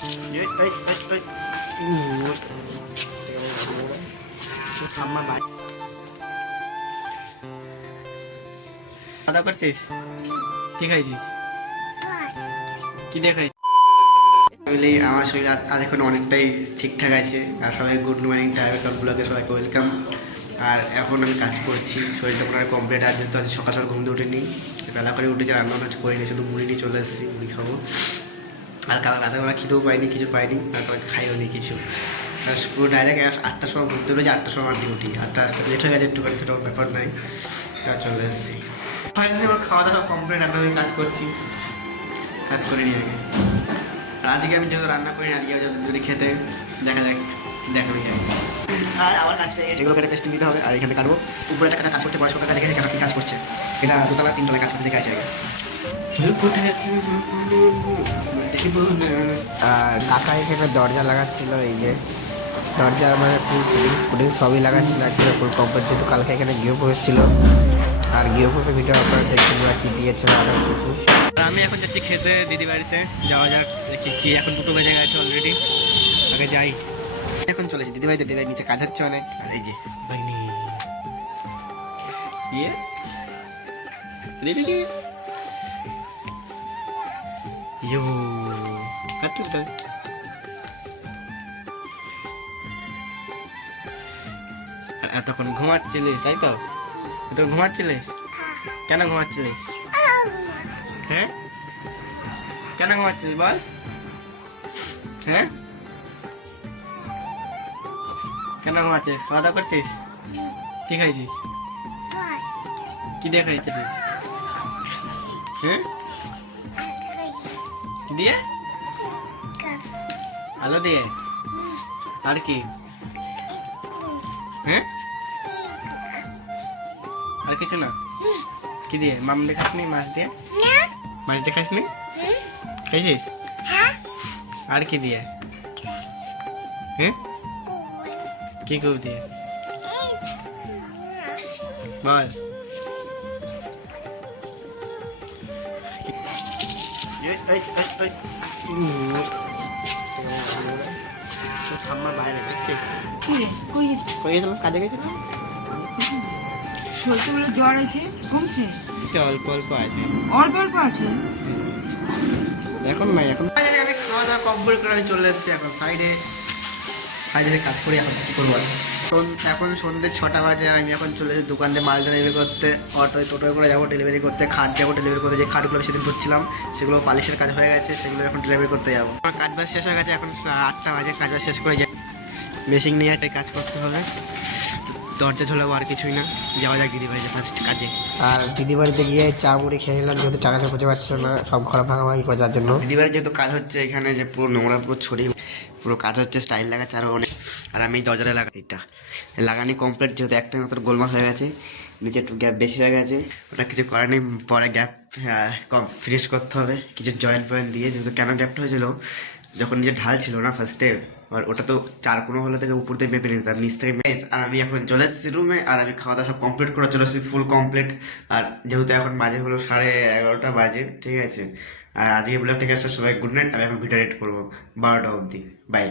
খাওয়া করছিস? কি খাইছিস? কি দেখাই? আমার শরীর আজ এখন অনেকটাই ঠিকঠাক আছে। আর সবাই গুড মর্নিং টাইম ব্লগে সবাইকে ওয়েলকাম। আর এখন আমি কাজ করছি, শরীরটা পুরো কমপ্লিট। আর যেহেতু আজ সকাল সকাল ঘুম দিয়ে উঠিনি, বেলা করে উঠেছি, রান্না বান্না করিনি, শুধু মুড়ি নিয়ে চলে এসেছি, মুড়ি খাবো। আর কাল রাতেবেলা খিদেও পাইনি, কিছু পাইনি, আর কালকে খাইও নি কিছু। পুরো ডাইরেক্ট 8টার সময় ঘুরতে উঠেছি, 8টার সময় আমি উঠি। 8টা আসতে লেট হয়ে গেছে একটুখানি, সেটা ব্যাপার নাই, চলে এসেছি। ফাইনালি আমার খাওয়া দাওয়া কমপ্লিট। এখন আমি কাজ করছি, কাজ করিনি আগে। আর আজকে আমি যেহেতু রান্না করিনি, আজকে যদি খেতে দেখা যাক, দেখাবি যাই। আর আমার কাজ পেয়ে গেছে, এগুলো কেটে পেস্টিং দিতে হবে। আর এখানে কাটবো। উপরে একটা কাজ করছে, বয়স্ক কাকা দেখে কি কাজ করছে, এটা দোতলা তিনতলায় কাজ করতে দেখে আছে আগে। কাকা এখানে দরজা লাগাচ্ছিল, এই যে দরজা মানে ফুল ফুটিং সবই লাগাচ্ছিল একদম ফুল কমপ্লিট। যেহেতু কালকে এখানে গৃহপ্রবেশ ছিল, আর গৃহপ্রবেশের ভিডিও আপনারা দেখছেন কি দিয়েছে আদার্স কিছু। আমি এখন যাচ্ছি খেতে দিদি বাড়িতে, যাওয়া যাক দেখি কি। এখন 2টো বেজে গেছে অলরেডি, আগে যাই। এখন চলেছি দিদি বাড়িতে, দিদি নিচে কাজ হচ্ছে অনেক। আর এই যে বাগনি ইয়ে দিদি কি ইয়ো কাটু তো। এতক্ষণ ঘুমাচ্ছিলিস তাই তো? এতক্ষণ ঘুমাচ্ছিলিস? কেন ঘুমাচ্ছিলিস? হ্যাঁ কেন ঘুমাচ্ছিস বল? হ্যাঁ কেন ঘুমাচ্ছিস? খাওয়া দাওয়া করছিস? কি খাইছিস? কি দিয়ে খাইছিস? হ্যাঁ দিয়ে আলো দিয়ে? আর কি? হ্যাঁ আর কিছু না? কি দিয়ে? মাম দেখাসনি? মাছ দিয়ে? মাছ দিয়ে খাসনি? খাইছিস? আর কি দিয়ে? হ্যাঁ কি কৌ দিয়ে বল? বাইরে দেখছিস কাজে গেছিলাম, শরীরগুলো জ্বর আছে, কমছে? অল্প অল্প আছে, অল্প অল্প আছে এখন নাই। এখন আমি খাওয়া দাওয়া কমপ্লিট করে আমি চলে এসেছি এখন সাইডে কাজ করি। এখন কি করবো? এখন সন্ধ্যে 6টা বাজে। আমি এখন চলে এসেছি দোকান দিয়ে মাল ডেলিভারি করতে। টোটোয় করে যাবো ডেলিভারি করতে, খাট যাবো ডেলিভারি করতে। যে খাটগুলো আমি সেদিন করছিলাম সেগুলো পালিশের কাজ হয়ে গেছে, সেগুলো এখন ডেলিভারি করতে যাবো। আমার কাজ বাজ শেষ হয়ে গেছে, এখন 8টা বাজে। কাজ বাজ শেষ করে যাই, মেশিন নিয়ে একটা কাজ করতে হবে। দরজা ঝোলাবো, আর কিছুই না। যাওয়া যাক দিদি বাড়িতে ফার্স্ট কাজে। আর দিদি বাড়িতে গিয়ে চা মুড়ি খেয়ে নিলাম, যেহেতু চাকাতে খুঁজে পাচ্ছিল না, সব ঘর ভাঙাভাঙি করে যার জন্য। দিদি বাড়ি যেহেতু কাজ হচ্ছে, এখানে যে পুরো নোংরা পুরো ছড়িয়ে পুরো কাজ হচ্ছে, স্টাইল লাগাচ্ছে আরও অনেক। আর আমি দরজাটা এটা লাগানি কমপ্লিট, যেহেতু একটা মতো গোলমাল হয়ে গেছে, নিচে একটু গ্যাপ বেশি হয়ে গেছে, ওটা কিছু করার নেই। পরে গ্যাপ কম ফিনিশ করতে হবে কিছু জয়েন্ট পয়েন্ট দিয়ে। যেহেতু কেন গ্যাপটা হয়েছিল, যখন নিজে ঢাল ছিল না ফার্স্টে, আর ওটা তো 4 কোনো হলে থেকে উপর থেকে মেপে নিতাম, নিচ থেকে। আর আমি এখন চলে এসেছি রুমে, আর আমি খাওয়া দাওয়া সব কমপ্লিট করে চলে এসেছি, ফুল কমপ্লিট। আর যেহেতু এখন বাজে হলো 11:30 বাজে, ঠিক আছে। আর আজকে ব্লগটা সবাই গুড নাইট। আমি এখন ভিডিও এডিট করবো 12টা অবধি। বাই।